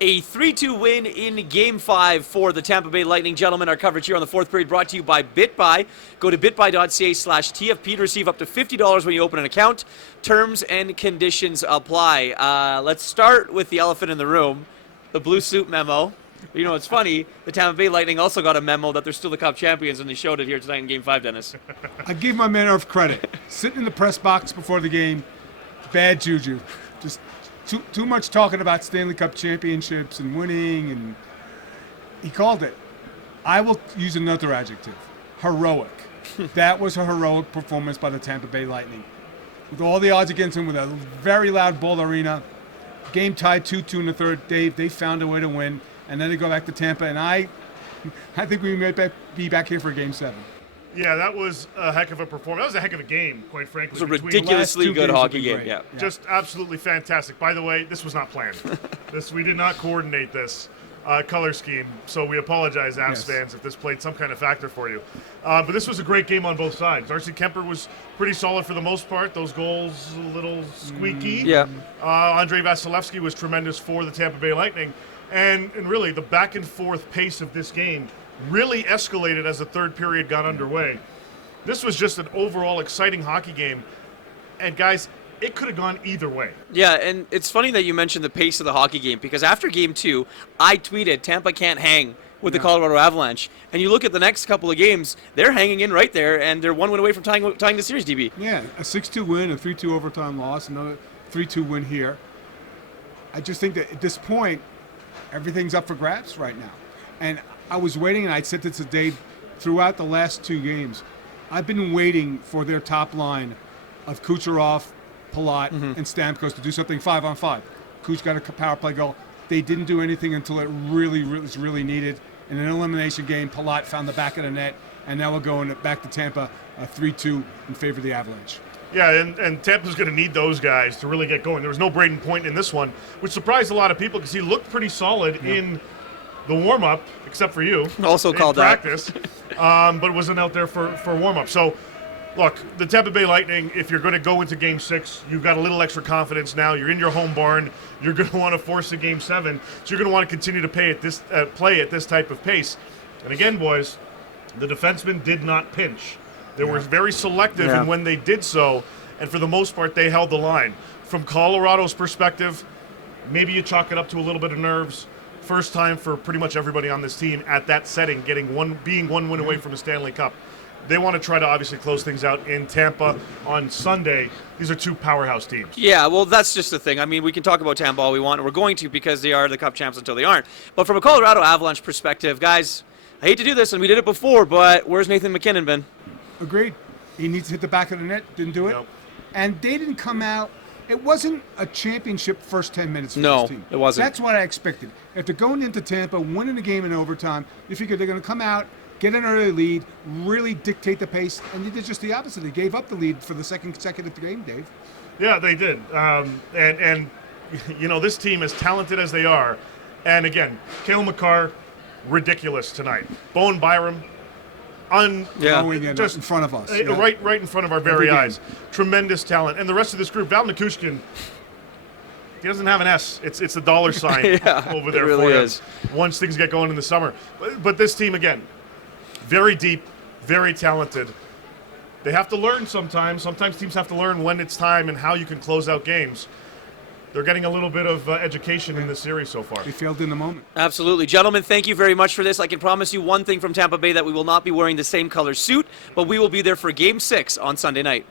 A 3-2 win in Game 5 for the Tampa Bay Lightning. Gentlemen, our coverage here on the fourth period brought to you by BitBuy. Go to bitbuy.ca/TFP to receive up to $50 when you open an account. Terms and conditions apply. Let's start with the elephant in the room, the blue suit memo. You know, it's funny, the Tampa Bay Lightning also got a memo that they're still the Cup champions, and they showed it here tonight in Game 5, Dennis. I give my man Irf credit. Sitting in the press box before the game, bad juju. Just too much talking about Stanley Cup championships and winning, and he called it. I will use another adjective, heroic. That was a heroic performance by the Tampa Bay Lightning. With all the odds against him, with a very loud Bull Arena, game tied 2-2 in the third. They found a way to win, and then they go back to Tampa, and I think we may be back here for Game 7. Yeah, that was a heck of a performance. That was a heck of a game, quite frankly. It was a ridiculously good hockey game. Yeah. Just absolutely fantastic. By the way, this was not planned. We did not coordinate this color scheme, so we apologize, Avs fans, if this played some kind of factor for you. But this was a great game on both sides. Darcy Kuemper was pretty solid for the most part. Those goals a little squeaky. Ondrej Vasilevskiy was tremendous for the Tampa Bay Lightning. And really, the back and forth pace of this game really escalated as the third period got underway. This was just an overall exciting hockey game. And guys, it could have gone either way. Yeah, and it's funny that you mentioned the pace of the hockey game, because after Game 2, I tweeted, Tampa can't hang with the Colorado Avalanche. And you look at the next couple of games, they're hanging in right there, and they're one win away from tying the series, DB. Yeah, a 6-2 win, a 3-2 overtime loss, another 3-2 win here. I just think that at this point, everything's up for grabs right now. And I was waiting, and I said this to Dave throughout the last two games. I've been waiting for their top line of Kucherov, Palat, and Stamkos to do something 5-on-5. Kuch got a power play goal. They didn't do anything until it was really needed. In an elimination game, Palat found the back of the net, and now we're going back to Tampa, 3-2 in favor of the Avalanche. Yeah, and Tampa's going to need those guys to really get going. There was no Braden Point in this one, which surprised a lot of people because he looked pretty solid in the warm-up, except for you. Also called practice, but wasn't out there for warm-up. So, look, the Tampa Bay Lightning, if you're going to go into Game 6, you've got a little extra confidence now. You're in your home barn. You're going to want to force a Game 7. So you're going to want to continue to play at this type of pace. And again, boys, the defensemen did not pinch. They were very selective in when they did so, and for the most part, they held the line. From Colorado's perspective, maybe you chalk it up to a little bit of nerves. First time for pretty much everybody on this team at that setting, being one win away from a Stanley Cup. They want to try to obviously close things out in Tampa on Sunday. These are two powerhouse teams. Yeah, well, that's just the thing. I mean, we can talk about Tampa all we want, and we're going to because they are the Cup champs until they aren't. But from a Colorado Avalanche perspective, guys, I hate to do this, and we did it before, but where's Nathan MacKinnon been? Agreed. He needs to hit the back of the net. Didn't do it. Nope. And they didn't come out. It wasn't a championship first 10 minutes for this team. No, it wasn't. That's what I expected. If they're going into Tampa, winning the game in overtime, you figure they're going to come out, get an early lead, really dictate the pace, and they did just the opposite. They gave up the lead for the second consecutive game, Dave. Yeah, they did. And you know, this team, as talented as they are, and again, Cale Makar, ridiculous tonight. Bowen Byram, just in front of us. Right in front of our very eyes. Tremendous talent. And the rest of this group, Val Nichushkin, he doesn't have an S. It's a dollar sign over there really for is. him once things get going in the summer. But this team, again, very deep, very talented. They have to learn sometimes. Sometimes teams have to learn when it's time and how you can close out games. They're getting a little bit of education in this series so far. They failed in the moment. Absolutely. Gentlemen, thank you very much for this. I can promise you one thing from Tampa Bay, that we will not be wearing the same color suit, but we will be there for Game 6 on Sunday night.